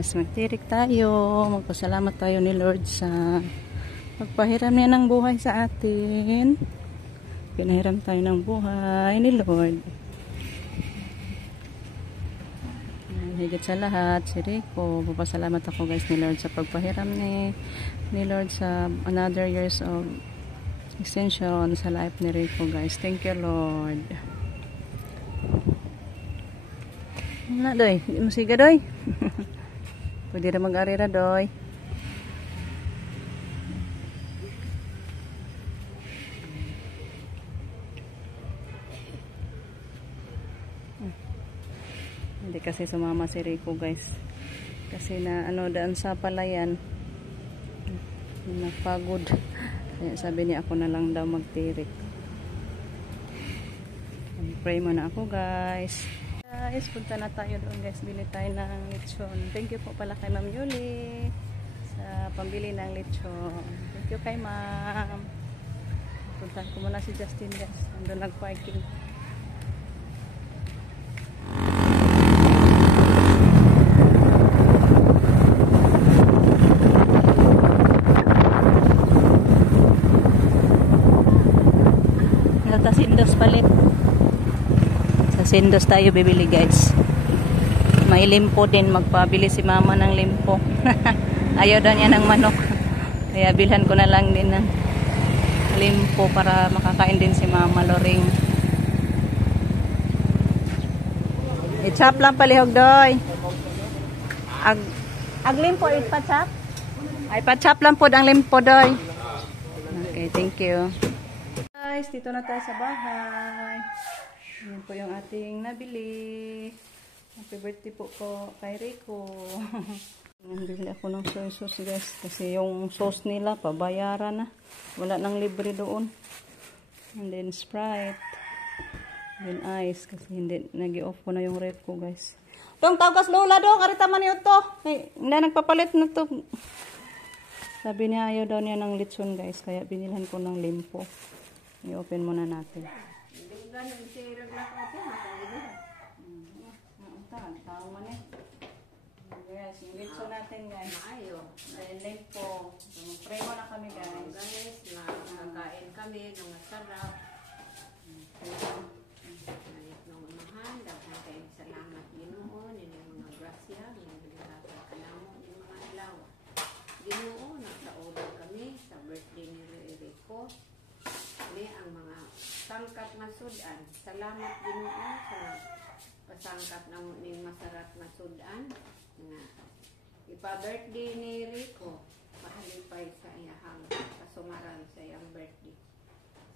Guys, magtirik tayo. Magpasalamat tayo ni Lord sa pagpahiram niya ng buhay sa atin. Pinahiram tayo ng buhay ni Lord. Higit sa lahat, si Rico. Papasalamat ako guys ni Lord sa pagpahiram ni Lord sa another years of extension sa life ni Rico guys. Thank you Lord. Wala doy, hindi mo siga doy. Pwede na mag-arira doy. Hindi kasi sumama si Rico guys. Kasi na daan sa palayan. Napagod. Kaya sabi niya ako na lang daw magtirik. Pray muna ako guys. Guys, punta na tayo doon guys. Bili tayo ng lechon. Thank you po pala kay Ma'am Yuli sa pambili ng lechon. Thank you kay Ma'am. Punta ko muna si Justin guys. Nandun nag-parking. Sindos palit. Sa Sindos tayo bibili guys. May limpo din. Magpabili si mama ng limpo. Ayaw daw niya ng manok. Kaya bilhan ko na lang din ng limpo para makakain din si mama Loring. I-chop lang palihog doy. Ag limpo ipa-chop? Ay pa-chop lang po ang limpo doy. Okay, thank you. Guys, dito na tayo sa bahay. Yan po yung ating nabili. Happy birthday po kay Rico. Bili ako ng soy sauce guys. Kasi yung sauce nila, pabayaran na. Wala nang libre doon. And then Sprite. And then ice. Kasi hindi, nag-i-off ko na yung ref ko guys. Tong tawgas lola dong. Arita man yun to. Hindi nagpapalit na to. Sabi niya ayaw daw niya ng lechon guys. Kaya binilhan ko ng limpo. I-open muna natin. Yes, yung litso natin guys. Dahil limpo. Mag-pray mo na kami guys. Nagkain kami ng masarap. Nalit ng unahan. Dapat kayo salamat Ginoo. Nila mga grasya. Nilagatan ka naman yung mga ilaw. Ginoo, nagsaodan kami sa birthday ni Rico. Ini ang mga sangkat nga sudan. Salamat Ginoo sa pasangkat ng masarap nga sudan. Ipa-birthday ni Rico. Mahalipay sa iyahang kasumaran sa iyang birthday.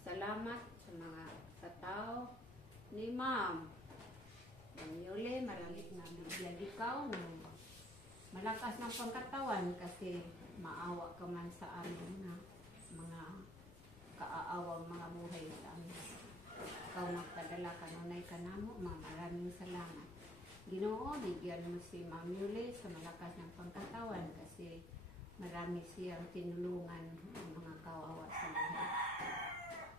Salamat sa mga katao ni Ma'am. Yuli, maralit na bigyan ikaw ng malakas ng pangkatawan kasi maawa ka man sa amin na mga kaaawang mga buhay sa amin. Ikaw magpadala ka nunay ka namo, maraming salamat. Ginoo, bigyan mo si Ma'am Yuli sa malakas ng pangkatawan kasi marami siyang tinulungan ng mga kaawa sa buhay.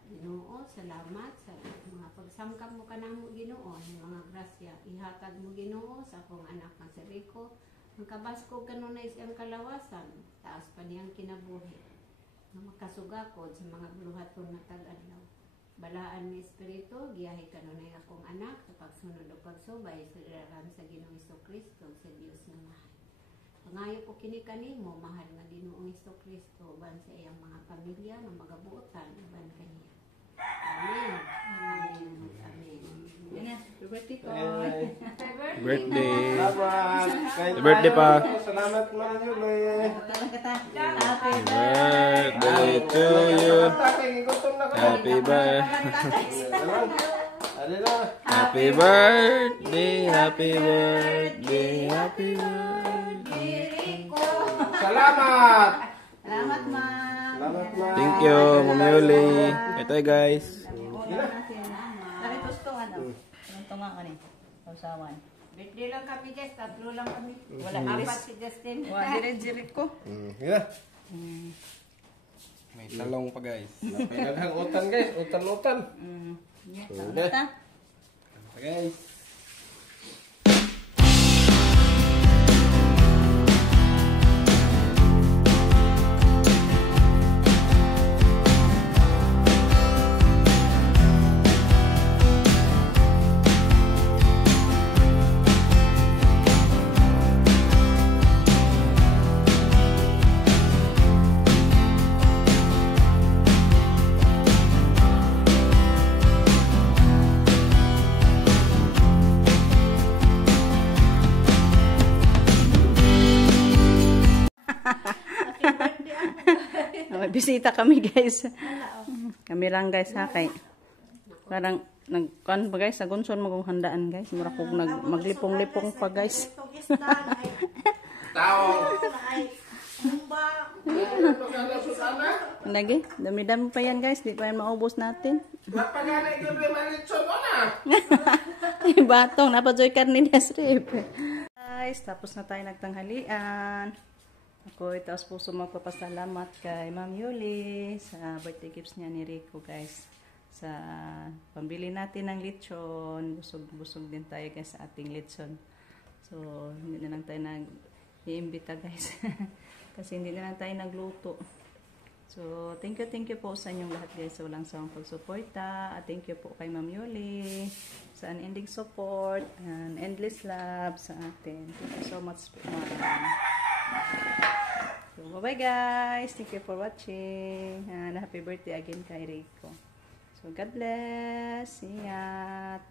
Ginoo, salamat sa mga pagsamkam mo ka namo Ginoo, ng mga grasya. Ihatag mo Ginoo sa akong anak na si Rico. Magkabaskog ka nunay siyang kalawasan, taas pa niyang kinabuhi. Makasugakod sa mga buluhaton na tag-adlaw. Balaan ni Espiritu, giyahi ka nunay akong anak sa pagsunod o pagsubay sa daran sa Ginoong Jesucristo sa Dios na mahal. Pangayo po kini kanimo mahal nga Ginoong Jesucristo ban sa iyang mga pamilya nga magabuotan ban kaniya. Amen. Amen. Amen. Happy birthday po. Birthday. Birthday pa. Salamat Ma'am Yuli. Happy Birthday to you. Happy birthday. Happy birthday. Happy birthday. Happy birthday. Salamat. Salamat Ma'am. Salamat Ma'am. Thank you, Ma'am Yuli. Ito guys. Sabi gusto anong tunga ka ni? Usawan. Birthday lang kami guys, tatlo lang kami. Wala Apat si Justin. Wala direct ko. Yeah. May talong pa guys. Pinaghang utan guys, utan-utan. Yeah, ta. Guys. bisita kami guys. Kami lang guys ha kay. Parang nagkuan ba guys, agunson mo kung handaan guys. Mura kog maglipong-lipong pa guys. Tao. Lagi, dami-dami pa yan guys, di pa yan maubos natin. Mapagana ito ba manitson o na? Batong, napajoy karni niya strip. Guys, tapos na tayo nagtanghalian. Ako itaos puso magpapasalamat kay Ma'am Yuli sa birthday gifts niya ni Rico guys. Sa pambili natin ng lechon, busog-busog din tayo guys sa ating lechon. So, hindi na lang tayo nag-iimbita guys. Kasi hindi na lang tayo nagluto. So, thank you po sa inyong lahat guys sa walang sawang pagsuporta. At thank you po kay Ma'am Yuli sa unending support and endless love sa atin. Thank you so much po. So, bye-bye guys. Thank you for watching. And happy birthday again kay Rico. So, God bless. Ingat.